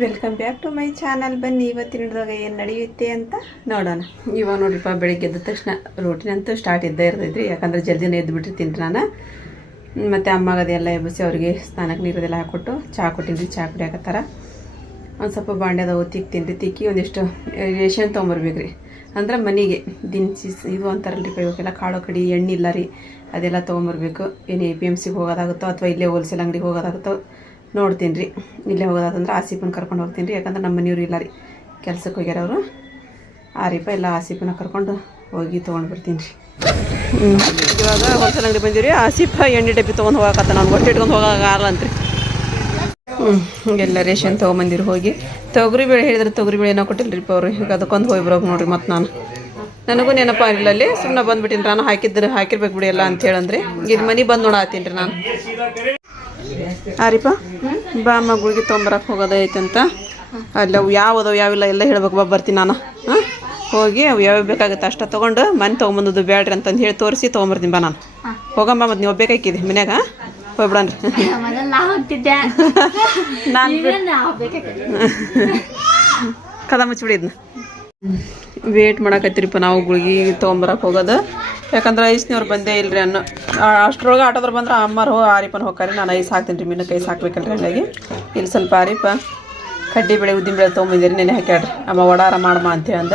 Welcome back to my channel ಬನ್ನಿ, ಇವತ್ತಿನ ಹಿಡ್ದಾಗ ಏನು ನಡೆಯುತ್ತೆ ಅಂತ ನೋಡೋಣ. ಇವಾಗ ನೋಡ್ರಿಪ್ಪ, ಬೆಳಗ್ಗೆ ಎದ್ದ ತಕ್ಷಣ ರೂಟಿನ್ ಅಂತೂ ಸ್ಟಾರ್ಟ್ ಇದ್ದೇ ಇರ್ತೈತ್ರಿ. ಯಾಕಂದ್ರೆ ಜಲ್ದಿನೇ ಬಿಟ್ಟಿರ್ತೀನಿ ನಾನು. ಮತ್ತು ಅಮ್ಮಗದೆಲ್ಲ ಎಬ್ಬಿಸಿ ಅವ್ರಿಗೆ ಸ್ನಾನಕ್ಕೆ ನೀರದೆಲ್ಲ ಹಾಕ್ಕೊಟ್ಟು ಚಹಾ ಕೊಟ್ಟಿನಿ ಚಹಾ ಕುಡಿಯಾಕತ್ತಾರ ಒಂದು ಸ್ವಲ್ಪ ಬಾಂಡ್ಯದ ತಿಕ್ತೀನಿ ರೀ ತಿಕ್ಕಿ ಒಂದಿಷ್ಟು ರೇಷನ್ ತೊಗೊಂಬರ್ಬೇಕ್ರಿ. ಅಂದ್ರೆ ಮನೆಗೆ ದಿನಸಿ ಇದು ಅಂತಾರಲ್ರಿ ಇವಾಗೆಲ್ಲ ಕಾಳು ಕಡಿ, ಎಣ್ಣೆ ಇಲ್ಲ ರೀ. ಅದೆಲ್ಲ ತೊಗೊಂಬರ್ಬೇಕು. ಏನು ಎ ಪಿ ಎಂ ಸಿಗೆ ಹೋಗೋದಾಗುತ್ತೋ ಅಥವಾ ಇಲ್ಲೇ ಹೋಲ್ಸೇಲ್ ಅಂಗಡಿಗೆ ಹೋಗೋದಾಗುತ್ತೋ. ನೋಡ್ತೀನಿ ರೀ ಇಲ್ಲೇ ಹೋಗೋದಂದ್ರೆ ಆಸಿಫನ್ ಕರ್ಕೊಂಡು ಹೋಗ್ತೀನಿ ರೀ ಯಾಕಂದ್ರೆ ನಮ್ಮ ಮನೆಯವ್ರು ಇಲ್ಲ ರೀ. ಕೆಲ್ಸಕ್ಕೆ ಹೋಗ್ಯಾರ ಅವರು. ರೀಪ ಎಲ್ಲ ಆಸಿಪನ್ನ ಕರ್ಕೊಂಡು ಹೋಗಿ ತೊಗೊಂಡು ಬರ್ತೀನಿ ರೀ ಇವಾಗ ಹೋಲ್ಸೇಲ್ ಅಂಗಡಿ ಬಂದೀವಿ ರೀ ಆಸಿಪ ಎಣ್ಣೆ ಡಬ್ಬಿ ತೊಗೊಂಡು ಹೋಗಕತ್ತ ನಾನು ಒಟ್ಟು ಇಟ್ಕೊಂಡು ಹೋಗಲ್ಲ ಅಂತ ರೀ ಹ್ಞೂ ಎಲ್ಲ ರೇಷನ್ ತೊಗೊಂಬಂದಿರು ಹೋಗಿ. ತೊಗರಿ ಬೇಳೆ ಹೇಳಿದ್ರೆ ತೊಗರಿ ಬೇಳೆ ಏನೋ ಕೊಟ್ಟಿಲ್ರಿಪ್ಪ ಅವರು. ಈಗ ಅದಕ್ಕೊಂದು ಹೋಗಿ ಬರೋಕೆ ನೋಡಿರಿ ಮತ್ತು ನಾನು. ನನಗೂ ನೆನಪ ಆಗಿಲ್ಲ ಅಲ್ಲಿ. ಸುಮ್ಮನೆ ಬಂದ್ಬಿಟ್ಟಿನಿ. ನಾನು ಹಾಕಿದ್ರೆ ಹಾಕಿರ್ಬೇಕು ಬಿಡಿ ಎಲ್ಲ ಅಂತ ಹೇಳಂದ್ರೆ. ಇದು ಮನೆ ಬಂದು ನೋಡತ್ತೀನಿ ರೀ ನಾನು. ಆರಿಪ ಬಾ ಅಮ್ಮ ಗುಳಿಗೆ ತೊಗೊಂಬರಕ್ಕೆ ಹೋಗೋದೈತೆ ಅಂತ ಅಲ್ಲಿ ಅವು ಯಾವದವು ಯಾವಿಲ್ಲ ಎಲ್ಲ ಹೇಳ್ಬೇಕು ಬಾ ಬರ್ತೀನಿ ನಾನು. ಹಾಂ? ಹೋಗಿ ಅವು ಯಾವ್ಯಾವ ಬೇಕಾಗುತ್ತೆ ಅಷ್ಟ ತೊಗೊಂಡು ಮನೆ ತೊಗೊಂಬಂದದ್ದು ಬೇಡ್ರಿ ಅಂತಂದು ಹೇಳಿ ತೋರಿಸಿ ತೊಗೊಂಬರ್ತೀನಿ ಬಾ ನಾನು. ಹೋಗಮ್ಮ ಮತ್ತು ನೀವು ಬೇಕಾಕಿದೆ ಮನ್ಯಾಗ ಹೋಗ್ಬಿಡನ್ರಿ. ನಾನು ಕದ ಮುಚ್ಚಿಬಿಡಿ ಇದನ್ನ ವೇಟ್ ಮಾಡಕತ್ತೀರಿಪ್ಪ ನಾವು ಗುಳಿಗೆ ತೊಗೊಂಬರಕ್ಕೆ ಹೋಗೋದು. ಯಾಕಂದ್ರೆ ಐಸ್ನವ್ರು ಬಂದೇ ಇಲ್ರಿ ಅನ್ನೋ. ಅಷ್ಟರೊಳಗೆ ಆಟೋದ್ರು ಬಂದ್ರೆ ಅಮ್ಮರು ಹೋ ಆರಿಪನ ಹೋಗ್ತಾರೆ ನಾನು ಐಸ್ ಹಾಕ್ತೀನಿ ರೀ ಮೀನಕ್ಕೆ ಐಸ್ ಹಾಕ್ಬೇಕಲ್ರಿ ಹಂಗಾಗಿ. ಇಲ್ಲಿ ಸ್ವಲ್ಪ ಆರಿಪ ಕಡ್ಡಿ ಬೆಳೆ, ಉದ್ದಿನ ಬೆಳೆ ತೊಗೊಂಬಂದಿರಿ, ನೆನೆ ಹಾಕ್ಯಾಡ್ರಿ ಅಮ್ಮ ಒಡಾರ ಮಾಡಮ್ಮ ಅಂತೇಳಿ ಅಂದ.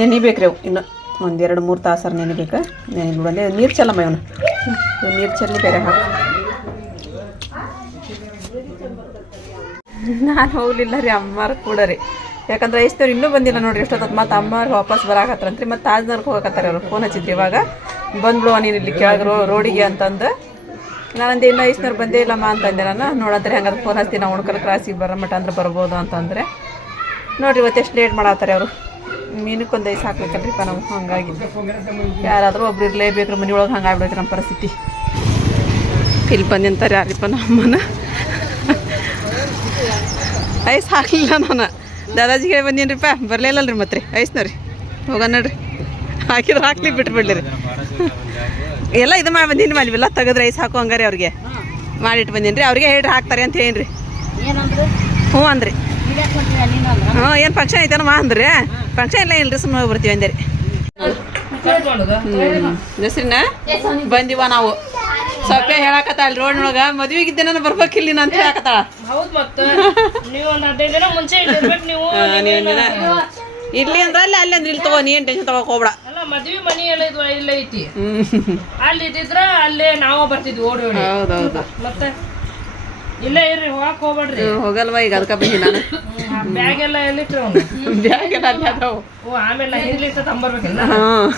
ನೆನಿಬೇಕ್ರಿ ಅವು ಇನ್ನು. ಒಂದು ಎರಡು, ಮೂರು ತಾಸರ ನೆನಿಬೇಕು. ನೆನೆ ಬಿಡಲ್ಲಿ ನೀರು ಚೆಲ್ಲಮ್ಮ ಇವನು. ನೀರು ಚೆಲ್ಲಿ ಬೇರೆ ಹಾಕಿ. ನಾನು ಹೋಗಲಿಲ್ಲ ರೀ, ಅಮ್ಮಾರು ಕೂಡ ರೀ ಯಾಕಂದ್ರೆ ಐಸ್ತವ್ರು ಇನ್ನೂ ಬಂದಿಲ್ಲ ನೋಡ್ರಿ ಎಷ್ಟೊತ್ತು ಮತ್ತೆ ಅಮ್ಮವ್ರು ವಾಪಸ್ ಬರಾಕತ್ತಾರಂತ್ರಿ ಮತ್ತೆ ತಾಜ್ನವ್ರಿಗೆ ಹೋಗಕತ್ತಾರೆ ಅವ್ರು ಫೋನ್ ಹಚ್ಚಿದ್ರಿ ಇವಾಗ. ಬಂದ್ಬಿಡುವ ನೀನು ಇಲ್ಲಿ ಕೆಳಗೆ ರೋ ರೋಡಿಗೆ ಅಂತಂದು. ನಾನಂದೆ, ಇನ್ನೂ ಐಸ್ನವ್ರು ಬಂದೇ ಇಲ್ಲಮ್ಮ ಅಂತಂದೆ ನಾನು. ನೋಡಂತಾರೆ ಹಂಗಾದ್ರೆ ಫೋನ್ ಹಚ್ತೀನಿ ನಾವು ಉಣ್ಕಲ್ ಕ್ರಾಸಿಗೆ ಬರೋ ಮಟ್ಟ ಅಂದ್ರೆ ಬರ್ಬೋದು ಅಂತಂದರೆ. ನೋಡ್ರಿ ಇವತ್ತು ಎಷ್ಟು ಲೇಟ್ ಮಾಡತ್ತಾರೆ ಅವರು. ಮೀನಕ್ಕೊಂದು ಐಸ್ ಹಾಕ್ಬೇಕಲ್ರಿಪ್ಪ ನಾವು, ಹಂಗಾಗಿ. ಯಾರಾದರೂ ಒಬ್ರು ಇರಲೇಬೇಕು ಮನೆ ಒಳಗೆ ಹಂಗೆ ಆಗ್ಬಿಡೈತೆ ನಮ್ಮ ಪರಿಸ್ಥಿತಿ. ಇಲ್ಲಿ ಬಂದಿಂತಾರೆ ಯಾರಿಪ್ಪ ನಮ್ಮನ ಐಸ್ ಹಾಕಲಿಲ್ಲ ನಾನು. ದಾದಾಜಿಗೆ ಹೇಳಿ ಬಂದೀನಿರಿಪ್ಪ? ಬರಲಿಲ್ಲಲ್ರಿ ಮತ್ತೆ ರೀ ಐಸ್ನವ್ರಿ. ಹೋಗೋಣ ನೋಡ್ರಿ. ಹಾಕಿದ್ರೆ ಹಾಕ್ಲಿ ಬಿಟ್ಟು ಬಿಡ್ಲಿ ರೀ ಎಲ್ಲ ಇದು ಮಾಡಿ ಬಂದೀನಿ ಮಾಡಿ ಎಲ್ಲ ತೆಗೆದ್ರೆ ಐಸ್ ಹಾಕೋ ಹಂಗಾರೆ ಅವ್ರಿಗೆ. ಮಾಡಿಟ್ಟು ಬಂದೀನಿ ರೀ ಅವ್ರಿಗೆ ಹೇಳ್ರಿ ಹಾಕ್ತಾರೆ ಅಂತ ಹೇಳಿ ರೀ ಏನಂದ್ರು? ಹ್ಞೂ ಅಂದ್ರಿ. ಹ್ಞೂ ಏನು ಫಂಕ್ಷನ್ ಐತೇನಮ್ಮ ಅಂದ್ರಿ. ಫಂಕ್ಷನ್ ಇಲ್ಲ ಇಲ್ರಿ ಸುಮ್ಮನೆ ಹೋಗಿ ಬರ್ತೀವಿ ಅಂದೆ ರೀ ಹ್ಞೂ ಹೆಸ್ರಿನ? ಬಂದಿವ ನಾವು. ಸ್ವಲ್ಪ ಹೇಳಕತ್ತಾಳ ಒಳಗ ಮದ್ವಿಗಿದ್ದೆ ನಾನು ಬರ್ಬೇಕಿಲ್ಲ ನೀನು ಅಂತ ಹೇಳಕತ್ತಾಳ. ಹೌದು ಮತ್ತೆ. ನೀವು ಒಂದ್ ಹದಿನೈದು ದಿನ ಮುಂಚೆ ನೀವು. ಇಲ್ಲಿ ಅಂದ್ರೆ ಅಲ್ಲಿ ಅಲ್ಲಿ ಅಂದ್ರೆ ಇಲ್ಲಿ ತಗೋ ನೀನ್ ಟೆನ್ಷನ್ ತಗೋಕ್ ಹೋಗ್ಬೇಡ. ಅಲ್ಲ ಮದ್ವಿ ಮನಿ ಎಲ್ಲ ಇದು ಇಲ್ಲ ಐತಿ. ಅಲ್ಲಿ ಇದ್ದಿದ್ರ ಅಲ್ಲೇ ನಾವು ಬರ್ತಿದ್ವಿ ಓಡಿ ಓಡಿ. ಹೌದೌದು ಮತ್ತೆ? ಇಲ್ಲೇ ಇರ್ರಿ ಹೋಗಕ್ ಹೋಗ್ಬೇಡ್ರಿ. ಹೋಗಲ್ವಾ ಈಗ? ಅದಕ್ಕೆ ಬಂದಿ ನಾನು. ಬ್ಯಾಗ್ ಎಲ್ಲ ಎಲ್ಲಿಟ್ರಿ ಅವ್ನು? ಬ್ಯಾಗ್ ಎಲ್ಲ ಅಲ್ಲಿ ಅದಾವು. ಓ ಆಮೇಲೆ ಹಿಂದ್ಲಿಂದ ತಂಬರ್ಬೇಕಿಲ್ಲ?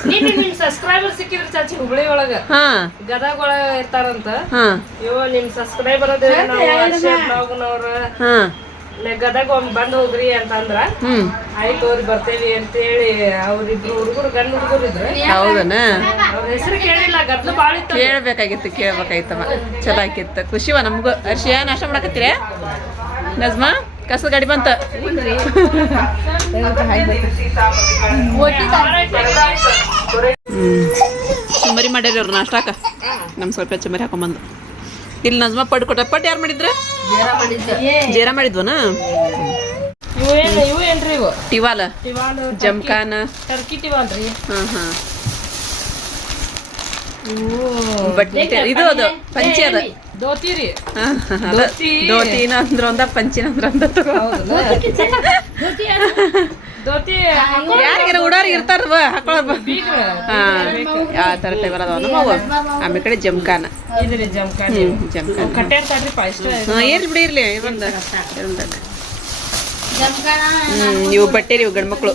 ನೀನ್ ನಿಮ್ ಸಬ್ಸ್ಕ್ರೈಬರ್ ಸಿಕ್ಕಿದ್ರು ಚಾಚಿ ಹುಬ್ಳಿ ಒಳಗ. ಹಾ. ಗದಗ ಒಳಗ ಇರ್ತಾರಂತ. ಹಾ. ಇವ ನಿಮ್ ಸಬ್ಸ್ಕ್ರೈಬರ್ ಅದೇ ನಾವು ಅರ್ಷದ್ ಹಾ. ಗದಗ ಒಮ್ಮೆ ಬಂದ್ ಹೋಗ್ರಿ ಅಂತಂದ್ರ ಆಯ್ತು ಅವ್ರಿಗೆ ಬರ್ತೇವಿ ಅಂತೇಳಿ ಅವ್ರಿಬ್ರು ಹುಡುಗರು ಗಂಡ ಹುಡುಗರು ಇದ್ರು. ಹೌದನ? ಅವ್ರ ಹೆಸರು ಕೇಳಿಲ್ಲ ಗದ್ಲು ಬಾಳ ಕೇಳ್ಬೇಕಾಗಿತ್ತು ಕೇಳ್ಬೇಕಾಯ್ತಮ್ಮ ಚಲೋ ಆಕಿತ್ತು ಖುಷಿವ ನಮಗೂ. ಅರ್ಷಿಯ ನಾಷ್ಟ ಮಾಡಕತ್ತೀರ? ನಜ್ಮಾ ಕಸ ಗಾಡಿ ಬಂತ? ಚುಮರಿ ಮಾಡ್ಯಾರ ಅವ್ರು ನಾಷ್ಟಾಕ. ನಮ್ ಸ್ವಲ್ಪ ಚುಮರಿ ಹಾಕೊಂಬಂದು. ಇಲ್ಲಿ ನಜ್ಮಾ ಪಡ್ ಕೊಟ್ಟ ಪಟ್ ಯಾರು ಮಾಡಿದ್ರ? ಜೇರ ಮಾಡಿದ್ವನ? ಇವು ಏನ್ ಇವು ಏನ್ರಿ ಇವು? ಟಿವಾಲ. ಟಿವಾಲ್ ಜಮ್ಕಾನ. ಟರ್ಕಿ ಟಿವಾಲ್ ರೀ. ಹಾ ಹಾ. ಬಟ್ಟೆ ಇದು ಅದು ಪಂಚಿ. ಅದ. ದೋತಿ ರೀ. ಧೋತಿನ ಅಂದ್ರ ಒಂದ ಪಂಚಿನ ಅಂದ್ರ ಒಂದ ತಗೋ. ಯಾರಿಗಾರ ಉಡಾರಿ ಇರ್ತಾರವ ಹಾಕೊಳವ ಹಾ ಆ ನಮ್ಮವ ಆಮೇಲೆ ಕಡೆ ಜಮ್ಕಾನ. ಇದ್ರಿ ಜಮ್ಕಾನ್. ಹಾ ಇರ್ಲಿ ಬಿಡಿ ಇರ್ಲಿ ಇವಂದ ಇವಂದಾಗ ಹ್ಮ್ ಇವು ಬಟ್ಟೆ ರೀ ಇವು ಗಂಡ್ಮಕ್ಳು.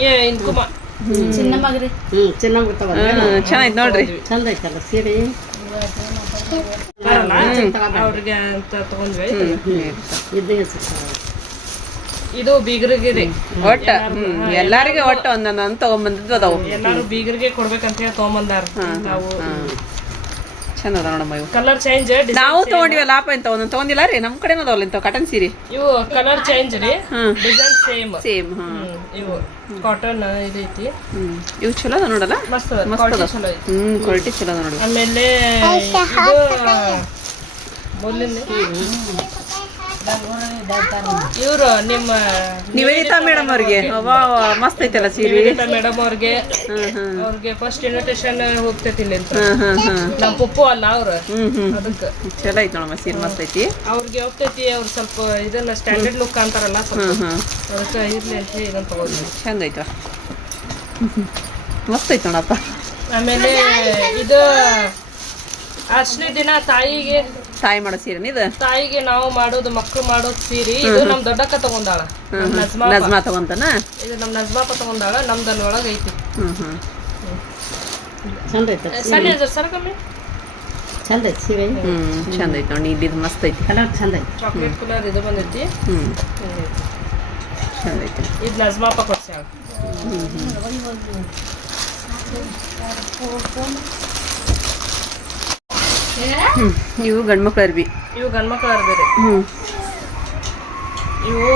ಏ ಇಂದ್ಕುಮ ಚಿನ್ನ ಮಗ್ರಿ. ಹ್ಮ್ ಚೆನ್ನಾಯ್ತು ನೋಡ್ರಿ. ಚಂದ ಐತಲ್ಲ ಸೀರೆ? ಅವ್ರಿಗೆ ಅಂತ ತಗೊಂಡ್ವಿ. ಇದೇ ಇದು ಬೀಗರಿಗೆ ರೀ ಒಟ್ಟ ಎಲ್ಲಾರಿಗೆ ಒಟ್ಟ ಒಂದೊಂದು ತಗೊಂಬಂದಿದ್ದು ಅದಾವು. ಎಲ್ಲಾರು ಬೀಗರಿಗೆ ಕೊಡ್ಬೇಕಂತ ಹೇಳಿ ತಗೊಂಬಂದಾರ ನಾವು ಚಂದ ಅದ ನೋಡಮ್ಮ ಇವು. ಕಲರ್ ಚೇಂಜ್ ನಾವು ತಗೊಂಡಿವಲ್ಲ ಲಾಪ ಇಂತ ಒಂದೊಂದು ತಗೊಂಡಿಲ್ಲ ರೀ ನಮ್ಮ ಕಡೆನೂ ಅದಾವಲ್ಲ ಇಂತ ಕಾಟನ್ ಸೀರೆ. ಇವು ಕಲರ್ ಚೇಂಜ್ ರೀ. ಡಿಸೈನ್ ಸೇಮ್ ಸೇಮ್ ಹಾ. ಇವು ಕಾಟನ್ ಇದೈತಿ. ಹ್ಮ್ ಇವು ಚಲೋ ಅದ ನೋಡಲ್ಲ? ಮಸ್ತ್ ಮಸ್ತ್ quality ಅದ ಚಲೋ ಹ್ಮ್ ಕ್ವಾಲಿಟಿ ಚಲೋ ಅದ ನೋಡಿ. ಆಮೇಲೆ ಇದು ಮೊದಲಿನ ಇವ್ರು ನಿಮ್ಮ ನಿವೇದಿತಾ ಮೇಡಮ್ ಅವ್ರಿಗೆ. ಮಸ್ತ್ ಐತಲ್ಲ ಸೀರೆ. ಮೇಡಮ್ ಅವ್ರಿಗೆ. ಅವ್ರಿಗೆ ಫಸ್ಟ್ ಇನ್ವಿಟೇಷನ್ ಹೋಗ್ತೈತಿ ಇಲ್ಲಿ ನಮ್ಮ ಪುಪ್ಪು ಅಲ್ಲ ಅವ್ರು. ಅದಕ್ಕೆ. ಚಲೋ ಐತಿ ನೋಡಮ್ಮ ಸೀರೆ ಮಸ್ತ್ ಐತಿ. ಅವ್ರಿಗೆ ಹೋಗ್ತೈತಿ ಅವ್ರು ಸ್ವಲ್ಪ ಇದನ್ನ ಸ್ಟ್ಯಾಂಡರ್ಡ್ ಲುಕ್ ಅಂತಾರಲ್ಲ ಅದಕ್ಕೆ ಇರ್ಲಿ ಅಂತ ಹೇಳಿ ಇದನ್ನ ತಗೋದ್ವಿ ಚಂದ ಐತ. ಮಸ್ತ್ ಐತಿ ನೋಡಪ್ಪ. ಆಮೇಲೆ ಇದು ಅಷ್ಟನೇ ದಿನ ತಾಯಿಗೆ ತಾಯಿ ಮಾಡೋ ಸೀರೆ ಇದು? ತಾಯಿಗೆ ನಾವು ಮಾಡೋದು ಮಕ್ಕಳು ಮಾಡೋದು ಸೀರೆ. ಇದು ನಮ್ ದೊಡ್ಡಕ್ಕ ತಗೊಂಡಾಳ. ನಜ್ಮಾ ನಜ್ಮಾ ತಗೊಂತಾನ? ಇದು ನಮ್ ನಜ್ಮಾಪ ತಗೊಂಡಾಳ ನಮ್ದು ಅದ್ರೊಳಗೆ ಐತಿ ಹ್ಮ್. ಹ್ಮ್ ಚಂದ ಐತೆ ಸಣ್ಣ ಸರ್ ಕಮ್ಮಿ. ಚಂದ ಐತೆ ಸೀರೆ. ಹ್ಮ್ ಚಂದ ಐತಿ ನೋಡಿ ಇದು ಮಸ್ತ್ ಐತಿ. ಕಲರ್ ಚಂದ ಐತೆ ಚಾಕ್ಲೇಟ್ ಕಲರ್ ಇದು ಬಂದೈತಿ. ಹ್ಮ್. ಚಂದ ಐತಿ ಇದು ನಜ್ಮಾಪ ಕೊಡ್ಸ್ಯಾಳ ಹ್ಮ್. ಇವು ಗಂಡ್ಮಕ್ಳು ಅರ್ಬಿ ಇವು ಗಂಡ್ಮಕ್ಳು ರೀ ಹ್ಮ್. ಇವು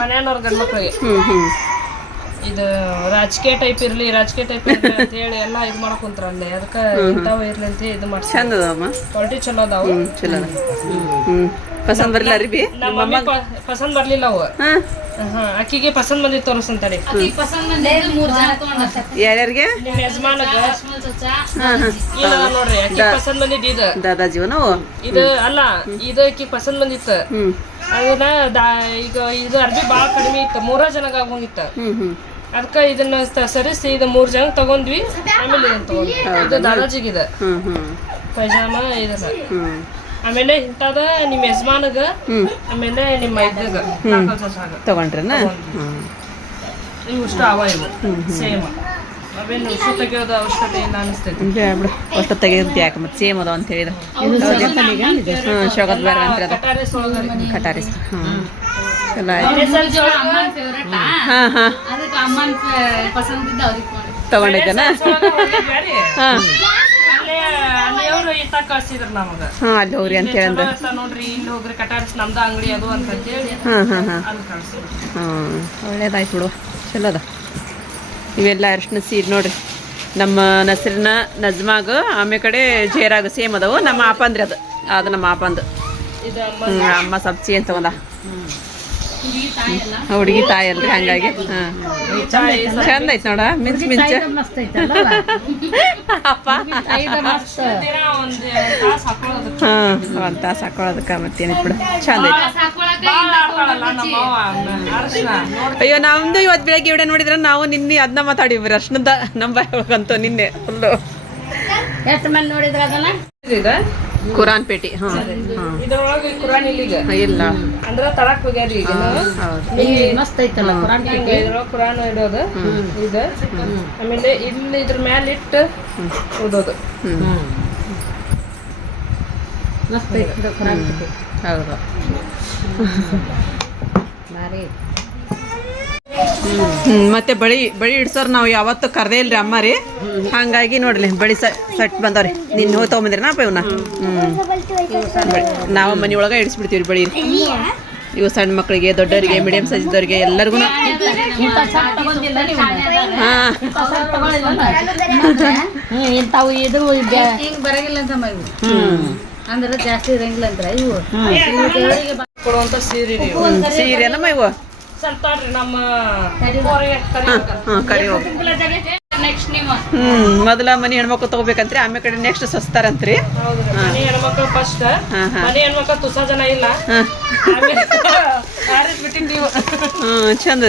ಮನೆಯವ್ರ ಗಂಡ್ಮಕ್ಳಿಗೆ. ಹ್ಮ್ ಹ್ಮ್. ಇದು ರಾಜಕೀಯ ಟೈಪ್ ಇರ್ಲಿ ರಾಜಕೀಯ ಟೈಪ್ ಇರ್ಲಿ ಅಂತ ಹೇಳಿ ಎಲ್ಲ ಇದು ಮಾಡಕ್ ಕುಂತ್ರ ಅಲ್ಲಿ ಅದಕ್ಕೆ ಇಂಥವು ಇರ್ಲಿ ಅಂತ ಇದು ಮಾಡ್ಸಿ. ಚಂದ ಅದಾವಮ್ಮ ಕ್ವಾಲಿಟಿ ಚಲೋ ಅದಾವು ಹ್ಮ್ ಚಲೋ ಅದ ಹ್ಮ್. ಪಸಂದ್ ಬರಲಿಲ್ಲ ಅರ್ಬಿ? ನಮ್ಮ ಮಮ್ಮಿ ಪಸಂದ್ ಬರ್ಲಿಲ್ಲ ಅವು. ಹಾ. ಹಾ ಅಕ್ಕಿಗೆ ಪಸಂದ್ ಬಂದಿತ್ತು ತೋರಿಸಂತಾಳೆ ಯಾರ್ಯಾರಿಗೆ? ನಿಮ್ಮ ಯಜಮಾನಗ ಇಲ್ಲ ನೋಡ್ರಿ ಅಕ್ಕಿ ಪಸಂದ್ ಬಂದಿದ್ದು ಇದು. ದಾದಾಜಿವ ಇದು ಅಲ್ಲ ಇದು ಅಕ್ಕಿ ಪಸಂದ್ ಬಂದಿತ್ತು. ಅದನ್ನ ದಾ ಈಗ ಇದು ಅರ್ಬಿ ಭಾಳ ಕಡಿಮೆ ಇತ್ತು. ಮೂರ ಜನಕ್ಕೆ ಆಗೋಗಿತ್ತು. ಅದಕ್ಕ ಇದನ್ನ ಸರಿಸಿ ಇದು ಮೂರ್ ಜನ ತಗೊಂಡ್ವಿ. ಆಮೇಲೆ ಇದನ್ನ ತಗೊಂಡ್ವಿ? ಇದು ದಾದಾಜಿಗಿದೆ ಹ್ಮ್ ಹ್ಮ್. ಪೈಜಾಮ ಸರ್ ಹ್ಮ್. ಆಮೇಲೆ ಇಂಥದ ನಿಮ್ಮ ಯಜಮಾನಗ ಹ್ಮ್. ಆಮೇಲೆ ನಿಮ್ಮ ಇದ್ದಾಗ ತಗೊಂಡ್ರನ? ಹ್ಮ್. ಇವು ಇಷ್ಟ ಅವ ಇವು. ಸೇಮ್ ಅವೇನು ಉಸು ತೆಗಿಯೋದು ಅವಶ್ಯಕತೆ ಇಲ್ಲ ಅನಿಸ್ತೈತಿ ಬೇಡ ಬಿಡು ಒಟ್ಟು ತೆಗೆದು ಯಾಕೆ? ಮತ್ತೆ ಸೇಮ್ ಅದ ಅಂತ ಹೇಳಿದ ಹ್ಮ್ ಶೋಗದ್ ಬೇರೆ ಅಂತ ಕಟಾರಿಸ್ ಆಯ್ತು. ಹಾ ತಗೊಂಡಿದ್ದಾನ? ಹಾ. ಅಲ್ಲಿ ಹಾ ಹೋಗ್ರಿ ಅಂತ ಹೇಳಂದ ನೋಡ್ರಿ ಇಲ್ಲಿ ಹೋಗ್ರಿ ಕಟಾರಿಸ್ ನಮ್ದ ಅಂಗಡಿ ಅದು ಅಂತ ಹೇಳಿ ಹಾ ಹಾ. ಹಾ ಹಾ ಒಳ್ಳೇದಾಯ್ತು ಬಿಡು ಚಲೋ ಅದ. ಇವೆಲ್ಲ ಅರಿಶಿನ ಸೀರೆ ನೋಡ್ರಿ. ನಮ್ಮ ನಸರಿನ ನಜ್ಮಾಗ ಆಮೇಲೆ ಕಡೆ ಜೇರಾಗ ಸೇಮ್ ಅದಾವು. ನಮ್ಮ ಆಪಂದ್ರಿ ಅದು. ಅದು ನಮ್ಮ ಆಪಂದು ಅಮ್ಮ ಸಬ್ಸಿ ಅಂತ ತಗೊಂಡ ಹುಡುಗಿ ತಾಯಿ ಅಲ್ರಿ ಹಂಗಾಗಿ. ಚಂದ ಐತ್. ನೋಡ ಮಿಂಚ್ ಮಿಂಚ. ಮಸ್ತ್ ಐತಲ್ಲ ಅಪ್ಪ. ಒಂದ್ ತಾಸ ಹಾಕೊಳ್ಳೋದಕ್ಕ ಹಾಂ ಒಂದು ತಾಸು ಹಾಕೊಳ್ಳೋದಕ್ಕೆ ಮತ್ತೇನಿತ್ತು ಬಿಡು. ಚಂದ ಐತೆ. ಅಯ್ಯೋ ನಮ್ದು ಇವತ್ತು ಬೆಳಗ್ಗೆ ಇವಡೆ ನೋಡಿದ್ರೆ ನಾವು ನಿನ್ನೆ ಅದನ್ನ ಮಾತಾಡಿವ್ರಿ ಅರ್ಶನದ ನಮ್ಮ ಬಾಯೊಳಗಂತೂ ನಿನ್ನೆ ಫುಲ್ಲು ಎಷ್ಟು ಮಂದಿ ನೋಡಿದ್ರ ಅದನ್ನ? ಕುರಾನ್ ಪೇಟಿ ಹಾಂ ಇದ್ರೊಳಗೆ ಕುರಾನ್ ಇಲ್ಲಿಗ ಇಲ್ಲ. ಅಂದ್ರ ತಳಕ್ ಹೋಗ್ಯಾರಿ ಈಗ. ಮಸ್ತ್ ಐತಲ್ಲ ಕುರಾನ್ ಹಿಂಗ ಇದ್ರೊಳಗೆ ಕುರಾನ್ ಇಡೋದು ಇದು. ಆಮೇಲೆ ಇಲ್ಲಿ ಇದ್ರ ಮ್ಯಾಲ ಇಟ್ಟು ಓದೋದು ಮಸ್ತ್ ಐತೆ ಕುರಾನ್ ಪಟ್ಟಿ. ಹೌದು. ಭಾರಿ ಹ್ಮ್, ಮತ್ತೆ ಬಳಿ ಬಳಿ ಇಡ್ಸೋರ್ ನಾವು ಯಾವತ್ತೂ ಕರ್ದೇ ಇಲ್ರಿ ಅಮ್ಮ ರೀ. ಹಂಗಾಗಿ ನೋಡ್ರಿ ಬಳಿ ಸೆಟ್ ಬಂದವ್ರಿ. ನಿನ್ನ ಹೋಗಿ ತೊಗೊಂಬಂದ್ರಿ ನಾ ಇವನ್ನ ಹ್ಮ್. ಬಳಿ- ನಾವು ಮನೆ ಒಳಗೆ ಇಡಿಸ್ಬಿಡ್ತೀವಿ ಬಳಿ. ಇವು ಸಣ್ಣ ಮಕ್ಕಳಿಗೆ ದೊಡ್ಡವರಿಗೆ ಮೀಡಿಯಂ ಸೈಜ್ ಇದ್ದವ್ರಿಗೆ ಎಲ್ಲರಿಗೂ ಅಂದ್ರೆ ಜಾಸ್ತಿ ಇರಂಗಿಲ್ಲ ಇವು. ಸೀರೆ ನೀವು ಹ್ಮ್, ಸೀರೆ ಇವು. ಹ್ಮ್ ಮೊದಲ ಮನೆ ಹೆಣ್ಮಕ್ಳು ತಗೋಬೇಕಂತ್ರಿ ಆಮೇಲೆ ಕಡೆ ನೆಕ್ಸ್ಟ್ ಸಸ್ತಾರಂತ್ರಿ. ಮನೆ ಹೆಣ್ಮಕ್ಳು ಫಸ್ಟ್ ಮನೆ ಹೆಣ್ಮಕ್ಳು ತುಸ ಜನ ಇಲ್ಲ. ಹ್ಮ್ ಚಂದ.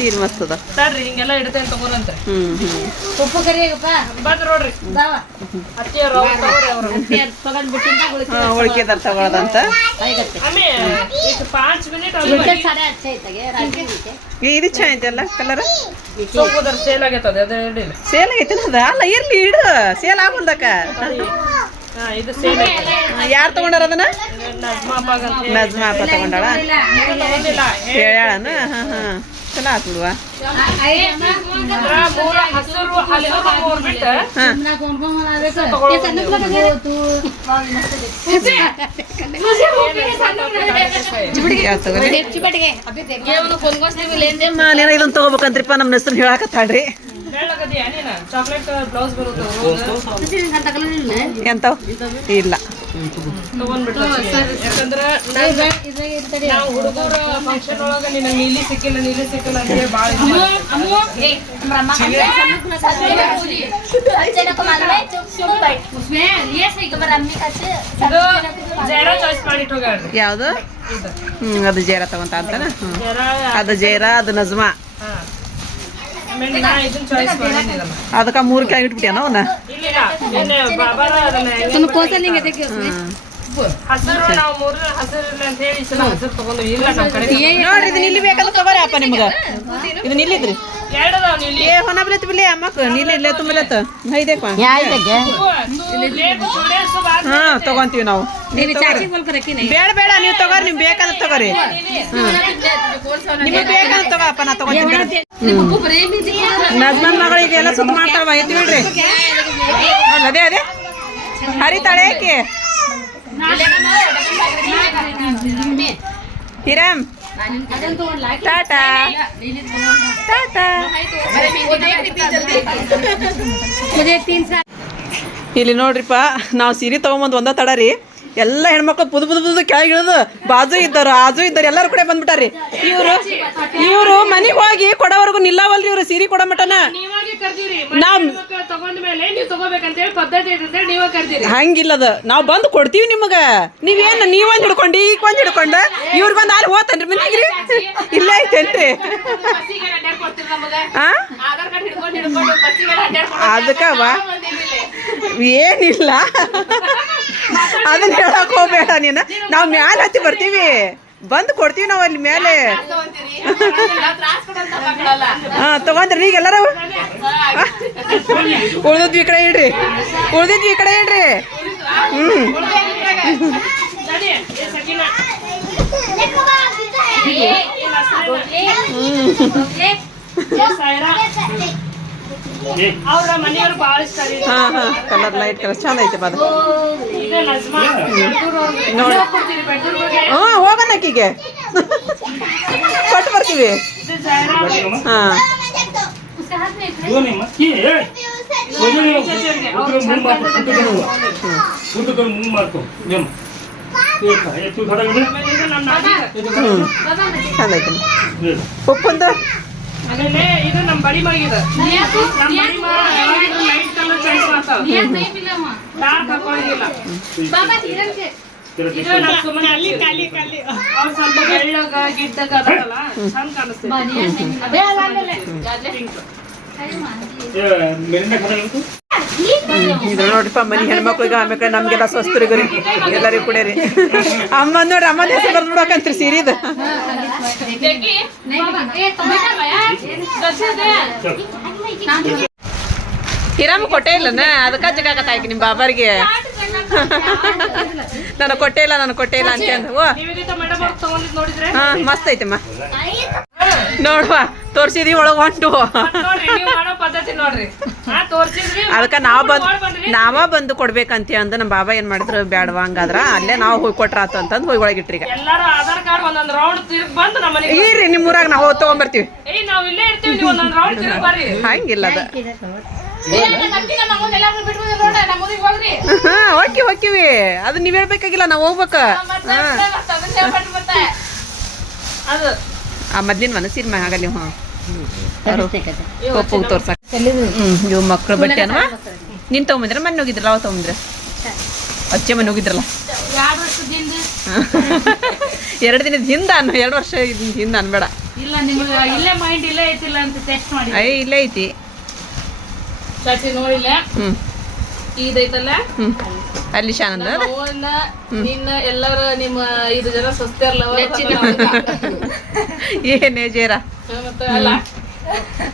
ಸೀರೆ ಮಸ್ತ್ ಅದ ತಡ್ರಿ ಹಿಂಗೆಲ್ಲ ಇಡ್ತೇನೆ ತಗೋರಂತ ಹ್ಮ್ ಹ್ಮ್. ಉಪ್ಪು ಕರಿಯಾಗಪ್ಪ. ಬಂದ್ ನೋಡ್ರಿ. ದಾವ ಅತ್ತಿಯವ್ರು ಅವ್ರು ತಗೋರಿ ಅವ್ರು. ತಗೊಂಡ್ ಬಿಟ್ಟಿಂದ ಹಾ ಉಳ್ಕೆದಾರ ತಗೊಳದಂತ. ಆಮೇ ಈಗ ಪಾಂಚ್ ಮಿನಿಟ್ ಸಾಡೆ ಹಚ್ಚ ಐತಾಗೆ ರಾತ್ರಿ ಐತೆ. ಏ, ಇದು ಕಲರ್ ಸೋಪುದರ್ ಸೇಲ್ ಆಗೈತದ ಅದೇ ಸೇಲ್ ಆಗೈತೆ ಅದ? ಅಲ್ಲ ಇರ್ಲಿ ಇಡು. ಸೇಲ್ ಆಗ್ಬಂದಕ ಇದು ಸೇಲ್ ಯಾರು ತಗೊಂಡಾರ ಅದನ್ನ? ನಜ್ಮಾಪ ನಜ್ಮಾ ಅಪ್ಪ ತಗೊಂಡಾಳ? ಹೇಳ. ಹೇಳ್ಯಾಳನ ಹಾ ಹಾ. ಚಲೋ ಆತ್ ಬಿಡುವ ಅಂದ್ರ ಮೂರ ಹಸಿರು ಅಲ್ಲಿ ಮೂರ್ ಬಿಟ್ಟು ಹಾ ಯಾವ್ದು ತಗೋರಿ ನಾನೇನೋ ಇದನ್ನ ತಗೋಬೇಕಂತ್ರಿಪ್ಪ ನಮ್ಮ ಹೆಸರು ಹೇಳಾಕತ್ತಾಳ್ರಿ. ಹೇಳಕತ್ತೀಯ ನೀನು? ಚಾಕ್ಲೇಟ್ ಬ್ಲೌಸ್ ಬರುತ್ತೆ? ಹೌದು. ಎಂತವ್? ಇಲ್ಲ. ತಗೊಂಡ್ಬಿಟ್ಟು ಯಾಕಂದ್ರ ನಾವು ಹುಡುಗರ ಫಂಕ್ಷನ್ ಒಳಗ ನಿನ್ನ ನೀಲಿ ಸಿಕ್ಕಿಲ್ಲ ನೀಲಿ ಸಿಕ್ಕಿಲ್ಲ ಅಂತ ಹೇಳಿ ಭಾಳ ಇದು ಮಾಡ್ತಾರೆ. ಇದು ಜೈರಾ ಚಾಯ್ಸ್ ಮಾಡಿಟ್ಟು ಹೋಗ್ಯಾಳ್ರಿ ಯಾವುದು ಅದು ಜೇರ ತಗೊಂತ ಅಂತಾನ ಅದು ಜೇರ ಅದು ನಜ್ಮಾ ಹಾ ಆಮೇಲೆ ನಾ ಇದನ್ನ ಚಾಯ್ಸ್ ಮಾಡಿದ್ದೀನಲ್ಲ ಅದಕ್ಕ ಮೂರು ಕೆಳಗೆ ಇಟ್ಬಿಟ್ಯಾನ ಅವನ್ನ? ಇಲ್ಲ ನಿನ್ನೆ ಬಾಬಾರ ಅದನ್ನ ಹೆಂಗೆ ಹಸಿರು ನಾವು ಮೂರು ಹಸಿರು ಇಲ್ಲ ಅಂತ ಹೇಳಿ ಈ ಸಲ ಹಸಿರು ಇಲ್ಲ ನಮ್ಮ ನೋಡ್ರಿ ಇದು ಇಲ್ಲಿ ಬೇಕಂದ್ರೆ ತಗೋರಿ ಅಪ್ಪ ನಿಮ್ಗ. ಇದು ನಿಲ್ಲಿದ್ರಿ ಎರಡು ಅದಾವ ನೀಲಿ ಏ ಹೊನ ಬಿಲತ್ ಬಿಲಿ ಅಮ್ಮಕ್. ನಿಲ್ಲಿ ಇಲ್ಲೇ ತುಂಬಲತ್ತ ಹೈದೇಕ ಹಾ ತಗೊಂತೀವಿ ನಾವು. ಬೇಡ ಬೇಡ ನೀವು ತಗೋರಿ ನಿಮ್ ಬೇಕಂದ್ರೆ ತಗೋರಿ. ನಿಮಗೆ ಬೇಕಂದ್ರೆ ತಗೋಪ್ಪ ನಾ ತಗೋತೀನಿ. ನಜ್ಮನ್ ಮಗಳು ಇದೆಲ್ಲ ಸುತ್ತ ಮಾಡ್ತಾವ ಎತ್ತಿ ಬಿಡ್ರಿ. ಅದೇ ಅದೇ. ಹರಿತಾಳೆ ಹಿರಮ್. ಟಾಟಾ. ಟಾಟಾ. ಇಲ್ಲಿ ನೋಡ್ರಿಪ್ಪ ನಾವು ಸೀರೆ ತಗೊಂಬಂದು ಒಂದ ತಡ ರೀ. ಎಲ್ಲ ಹೆಣ್ಮಕ್ಳು ಪುದು ಪುದು ಪುದು ಕೆಳಗಿಳಿದು ಬಾಜು ಇದ್ದಾರೆ ಆಜು ಇದ್ದಾರೆ ಎಲ್ಲರೂ ಕೂಡ ಬಂದ್ಬಿಟ್ಟಾರಿ. ಇವರು ಇವರು ಮನೆಗೆ ಹೋಗಿ ಕೊಡೋವರೆಗೂ ನಿಲ್ಲವಲ್ರಿ ಇವ್ರು ಸೀರೆ ಕೊಡೋ ಮಟನ ಕರ್ದಿರಿ? ನಾವ್ ತಗೊಂಡ ಮೇಲೆ ನೀವು ತಗೋಬೇಕಂತ ಹೇಳಿ ಪದ್ಧತಿ ಐತೆ ಅಂತ ಹೇಳಿ ನೀವೇ ಕರ್ದಿರಿ. ಹಂಗಿಲ್ಲದ. ನಾವು ಬಂದು ಕೊಡ್ತೀವಿ ನಿಮಗ. ನೀವೇನ್ ನೀವೊಂದ್ ಹಿಡ್ಕೊಂಡು ಈಗ ಒಂದ್ ಹಿಡ್ಕೊಂಡ? ಇವ್ರಿಗೊಂದ್ ಅಲ್ಲಿ ಹೋತನ್ರಿ ಮನೆಗ್ರಿ ಇಲ್ಲ ಐತೇನ್ರಿ? ಅದಕ್ಕವ ಏನಿಲ್ಲ. ಅದನ್ನ ಹೇಳಕ್ ಹೋಗ್ಬೇಡ ನೀನು. ನಾವು ಮ್ಯಾಲ ಹತ್ತಿ ಬರ್ತೀವಿ. ಬಂದು ಕೊಡ್ತೀವಿ ನಾವು ಅಲ್ಲಿ ಮೇಲೆ ಹಾ ತಗೊಂಡ್ರಿ. ಈಗ ಎಲ್ಲರೂ ಉಳ್ದದ್ವಿ ಈ ಕಡೆ ಇಡ್ರಿ ಉಳ್ದಿದ್ವಿ ಈ ಕಡೆ ಇಡ್ರಿ ಹ್ಮ್. ಹಾ ಹಾ ಕಲರ್ ಲೈಟ್ ಕಲರ್ ಚಂದ ಐತೆ ಬಾದ ನೋಡಿ. ಹಾ ಹೋಗೋಣ ಅಕ್ಕಿಗೆ ಕೊಟ್ಟು ಬರ್ತೀವಿ. ಹಾ. ಮುಂದೆ ಮಾಡ್ಕೊ ನೇಮ ಎತ್ತು ಹೊರಗಡೆ ಆಮೇಲೆ ಇದು ನಮ್ಮ ಬಡಿ ಯಾವಾಗ್ಲೂ ಲೈಟ್ ಕಲರ್ ಚಾಯ್ಸ್ ಮಾಡ್ತಾವ ಡಾರ್ಕ್ ಹಾಕೊಳ್ಳಂಗಿಲ್ಲ ಇದು ನಮ್ಮ ಸುಮನ್ ಅಲ್ಲಿ ಖಾಲಿ ಖಾಲಿ. ಅವ್ರು ಸ್ವಲ್ಪ ಬೆಳ್ಳಗ ಗಿಡ್ಡಗ ಅದಲ್ಲ ಚಂದ ಕಾಣಿಸ್ತೈತಿ ಅದೇ ಪಿಂಕ್ ಮೆರಿನ ಹೊರಗಡೆ ಇದು ನೋಡ್ರಿಪ್ಪ ಮನಿ ಹೆಣ್ಮಕ್ಳಿಗೆ ಆಮೇಲೆ ನಮ್ಗೆಲ್ಲ ಸ್ವಸ್ಥರಿಗೂ ರೀ ಎಲ್ಲರಿಗೂ ಕೂಡ ರೀ ಅಮ್ಮ ನೋಡ್ರಿ ಅಮ್ಮನ ಹೆಸರು ಬರ್ದು ಬಿಡಕಂತ್ರಿ ಸೀರಿದು ಹಿರಾಮ್ ಕೊಟ್ಟೇ ಇಲ್ಲ ಅದಕ್ಕ ಜಗಾಕತ್ತಾಯ್ತು ನಿಮ್ಮ ಬಾಬಾರಿಗೆ. ನಾನು ಕೊಟ್ಟೆ ಇಲ್ಲ ನಾನು ಕೊಟ್ಟೆ ಇಲ್ಲ ಅಂತ ಓ ಹಾ ಮಸ್ತ್ ಐತಮ್ಮ. ನೋಡುವ ತೋರ್ಸಿದೀವಿ ಒಳಗ್ ಹೊಂಟು. ನೋಡ್ರಿ ನೀವು ಮಾಡೋ ಪದ್ಧತಿ ನೋಡ್ರಿ ಹಾ ತೋರ್ಸಿದ್ರಿ ಅದಕ್ಕ ನಾವ್ ಬಂದ್ ನಾವ ಬಂದು ಕೊಡ್ಬೇಕಂತ ಅಂದ ನಮ್ಮ ಬಾಬಾ ಏನ್ ಮಾಡಿದ್ರು ಬ್ಯಾಡ್ವ ಹಂಗಾದ್ರ. ಅಲ್ಲೇ ನಾವು ಹೋಗಿ ಕೊಟ್ರಾತು ಅಂತಂದ್ ಹೋಗಿ ಒಳಗಿಟ್ರಿ ಈಗ ಇಲ್ರಿ ಆಧಾರ್ ಕಾರ್ಡ್ ಒಂದೊಂದ್ ರೌಂಡ್ ತಿರುಗ್ ಬಂದು ನಮ್ಮ ಮನೆಗೆ ಇರ್ರಿ ನಿಮ್ ಊರಾಗ ನಾವು ಹೋಗಿ ತಗೊಂಬರ್ತೀವಿ ಏಯ್ ನಾವ್ ಇಲ್ಲೇ ಇರ್ತೀವಿ ನೀವು ರೌಂಡ್ ತಿರುಗ್ ಬರ್ರಿ. ಹಂಗಿಲ್ಲ ಅದ. ಹಾ ಹೋಗಿ ಹೋಗಿವಿ ಅದು ನೀವ್ ಹೇಳ್ಬೇಕಾಗಿಲ್ಲ ನಾವ್ ಹೋಗ್ಬೇಕ. ಆ ಮದ್ಲಿನ ಮನಸ್ಸಿನ ಮ್ಯಾಗ ಆಗಲಿ ನೀವು ಪಪ್ಪು ತೋರ್ಸಕ್ ಇವ್ ಮಕ್ಳು ಬಟ್ಟೆ ಅನ್ವಾ ನೀನ್ ತಗೊಂಬಂದ್ರ ಮನೆ ಹೋಗಿದ್ರಲ್ಲ ಅವ್ ತಗೊಂಬಂದ್ರ? ಅಚ್ಚೆ ಮನೆ ಹೋಗಿದ್ರಲ್ಲ? ಎರಡು ದಿನದ ಹಿಂದ ಅನ್ನು ಎರಡು ವರ್ಷ ಹಿಂದ ಅನ್ಬೇಡ. ಇಲ್ಲ ನಿಮ್ಗೆ ಇಲ್ಲೇ ಮೈಂಡ್ ಇಲ್ಲೇ ಐತಿಲ್ಲ ಅಂತ ಟೆಸ್ಟ್ ಮಾಡಿ ಐ ಇಲ್ಲೇ ಐತಿ. ನೋಡಿಲ್ಲ. ಇದೈತಲ್ಲ ಅಲ್ಲಿ ಶಾನಂದ ನಿನ್ನ ಎಲ್ಲರ ನಿಮ್ಮ ಐದು ಜನ ಏನೇ ಜೇರ?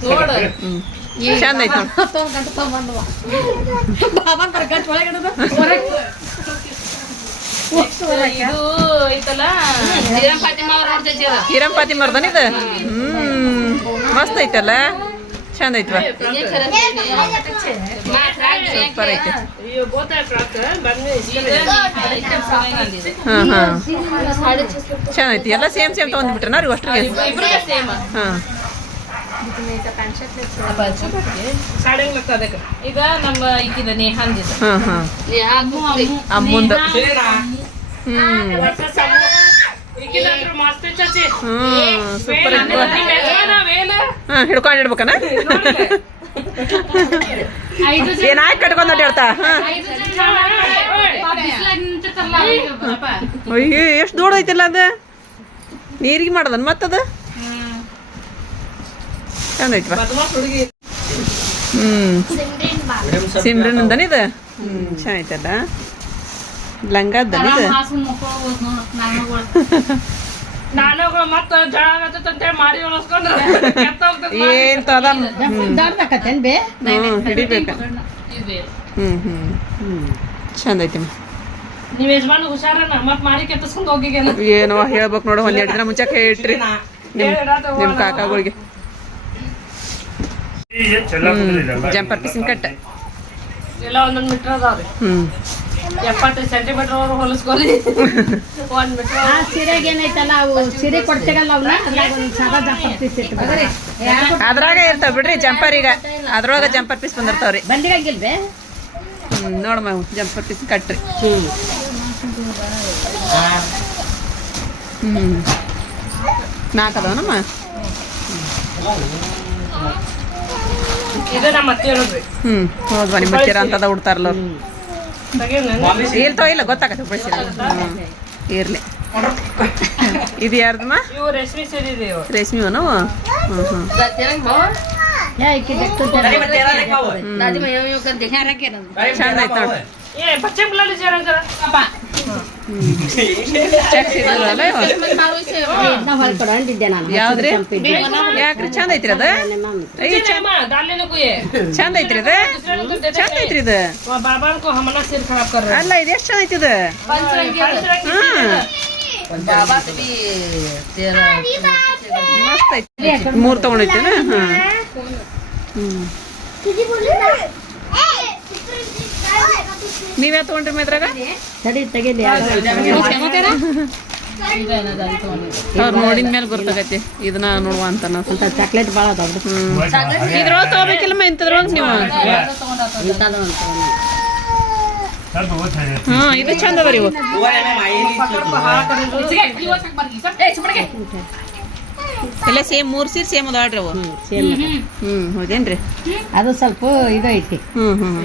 ನೋಡು. ಚಂದ ಐತ. ಹಿರಂ ಪಾತಿ ಹ್ಮ್. ಮಸ್ತ್ ಐತಲ್ಲ? ಚಂದ ಐತ್ವ ಸೂಪರ್ ಐತಿ. ಹಾಂ ಹಾಂ. ಚಂದ ಐತಿ ಎಲ್ಲ ಸೇಮ್ ಸೇಮ್ ತಗೊಂಡ್ಬಿಟ್ರೆ ರೀ ಅಷ್ಟ್ರಿಗೆ. ಹಾ. ಅದಕ್ಕೆ. ಈಗ ನಮ್ಮ ಈಕಿದ ನೇಹಾಂದಿದ ಹಾ ಹಾ. ಅಮ್ಮಂದು. ಹ್ಮ್. ವರ್ಷ ಸಣ್ಣ. ಹ್ಮ್ ಸೂಪರ್ ಹಾ ಹಿಡ್ಕೊಂಡು ಇಡ್ಬೇಕನ? ಐದು ಏನ್ ಹಾಕಿ ಕಟ್ಕೊಂಡ್ ಹೇಳ್ತಾ. ಅಯ್ಯೋ ಎಷ್ಟು ದೊಡ್ಡ ಐತಿಲ್ಲ ಅದು? ನೀರಿಗೆ ಮಾಡದನ್ ಮತ್ತದ? ಚಂದ ಐತಿ ಬಾ ಹ್ಮ್. ಸಿಮ್ರನ್ ಅಂತಾನಿದ ಇದು? ಹ್ಮ್ ಚೆನ್ನಾಗ್ ಉಳಿಸ್ಕೊಂಡ್ರೆ ಏನ್ ತದ? ದಾಡ್ಬೇಕತ್ತೇನ್ ಬೇ? ಹ್ಮ್ ಹಿಡಿಬೇಕ. ಇವೆ. ಹ್ಮ್ ಹ್ಮ್. ಹ್ಮ್ ಚಂದ ಐತಿ ಏನೋ ಹೇಳ್ಬೇಕು ನೋಡು ಒಂದ್ ಎರಡು ದಿನ ಮುಂಚೆ ಹೇಳ್ರಿ ನಿಮ್ ಕಾಕಾಗಳಿಗೆ. ಜಂಪರ್ ಪಿಸಿನ ಕಟ್ಟ. ಎಲ್ಲ ಒಂದೊಂದ್ ಮೀಟರ್ ಅದಾವ್ರಿ. ಹ್ಮ್. ಎಪ್ಪತ್ತು ಸೆಂಟಿಮೀಟರ್ ಅವ್ರು ಹೊಲಿಸ್ಕೊರಿ ಒಂದ್ ಮೀಟರ್ ಆ ಸೀರೆಗೆ ಏನೈತಲ್ಲ ಅವು ಸೀರೆ ಕೊಡ್ತೀರಲ್ಲ ಅವನ್ನ ಅದ್ರಾಗ ಒಂದು ಸಾದಾ ಜಾಸ್ತಿ ಪೀಸ್ ಇಟ್ಟು ಅದ್ರಾಗ ಇರ್ತಾವ ಬಿಡ್ರಿ ಜಂಪರ್ ಈಗ. ಅದ್ರೊಳಗ ಜಂಪರ್ ಪೀಸ್ ಬಂದಿರ್ತಾವ್ರಿ. ಬಂದಿರಂಗಿಲ್ವೇ? ಹ್ಮ್ ನೋಡಮ್ಮ ಜಂಪರ್ ಪೀಸ್ ಕಟ್ರಿ. ಹ್ಮ್. ನಾಲ್ಕು ಅದಾವನಮ್ಮ ಇದು ನಮ್ಮ ಅತ್ತೆ ನೋಡ್ರಿ ಹ್ಮ್ ಹೌದು ನಿಮ್ಮ ಹತ್ತಿರ ಅಂತದ ಉಡ್ತಾರಲ್ಲ ಅವ್ರು. ಇರ್ತಾವ ಇಲ್ಲ, ಗೊತ್ತಾಗತ್ತೆ ಬಿಡಿಸಿ ಇರಲಿ. ಇದು ಯಾರ್ದಮ್ಮ? ರೇಷ್ಮಿ ಅವನು ಹ್ಞೂ ಹ್ಞೂ ಯಾಕ್ರಿ? ಚಂದ ಐತ್ರಿ ಅದ? ಚಂದ ಐತ್ರಿ ಅದ? ಐತ್ರಿ ಇದು ಅಲ್ಲ ಇದು. ಎಷ್ಟು ಚೆನ್ನೈತಿ ಇದು. ಪಂಚರಂಗಿ ಮೂರು ತಗೊಂಡೈತೇನ ನೀವ್ಯಾ ತಗೊಂಡ್ರಿ ಮೇದ್ರಾಗ? ಸರಿ ತೆಗೆದಿ ಅವ್ರು ನೋಡಿದ ಮೇಲೆ ಗೊತ್ತಾಗೈತಿ. ಇದನ್ನ ನೋಡುವ ಅಂತ ನಾವು ಅಂತ ಚಾಕ್ಲೇಟ್ ಭಾಳ ಅದಾವ ಹ್ಮ್. ಇದ್ರೊಳಗೆ ತಗೋಬೇಕಿಲ್ಲಮ್ಮ ಇಂಥದ್ರೊಳಗೆ ನೀವು. ಸ್ವಲ್ಪ ಹಾ ಇದು ಚಂದ ಅದ ರೀ ಇವು ಎಲ್ಲ ಸೇಮ್ ಮೂರ್ ಸೀರೆ ಸೇಮ್ ಅದಾಳ್ರಿ ಅವು. ಹ್ಞೂ ಹ್ಮ್ ಹೌದೇನ್ರಿ? ಅದು ಸ್ವಲ್ಪ ಇದು ಐತಿ. ಹ್ಮ್ ಹ್ಮ್.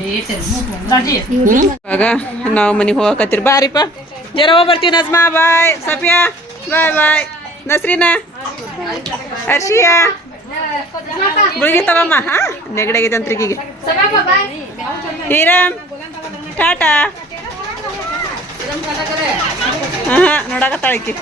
दादी ಇವಾಗ ನಾವು ಮನೆಗೆ ಹೋಗಕತ್ತೀರಿ. ಬಾರಿಪ್ಪ. ಜರ ಬರ್ತೀವಿ ನಜ್ಮಾ, ಬಾಯ್. ಸಫಿಯಾ, ಬಾಯ್ ಬಾಯ್. ನಸ್ರೀನಾ? ಅರ್ಷಿಯಾ ಗುಳಿಗೆ ತಗೊಮ್ಮ ಹಾ? ನೆಗಡಾಗಿದೆ ಅಂತ್ರಿಗಿಗೆ ಹೀರಮ್ ಟಾಟಾ? ಹಾ, ನೋಡಕತ್ತಾಳ ಈಕಿ.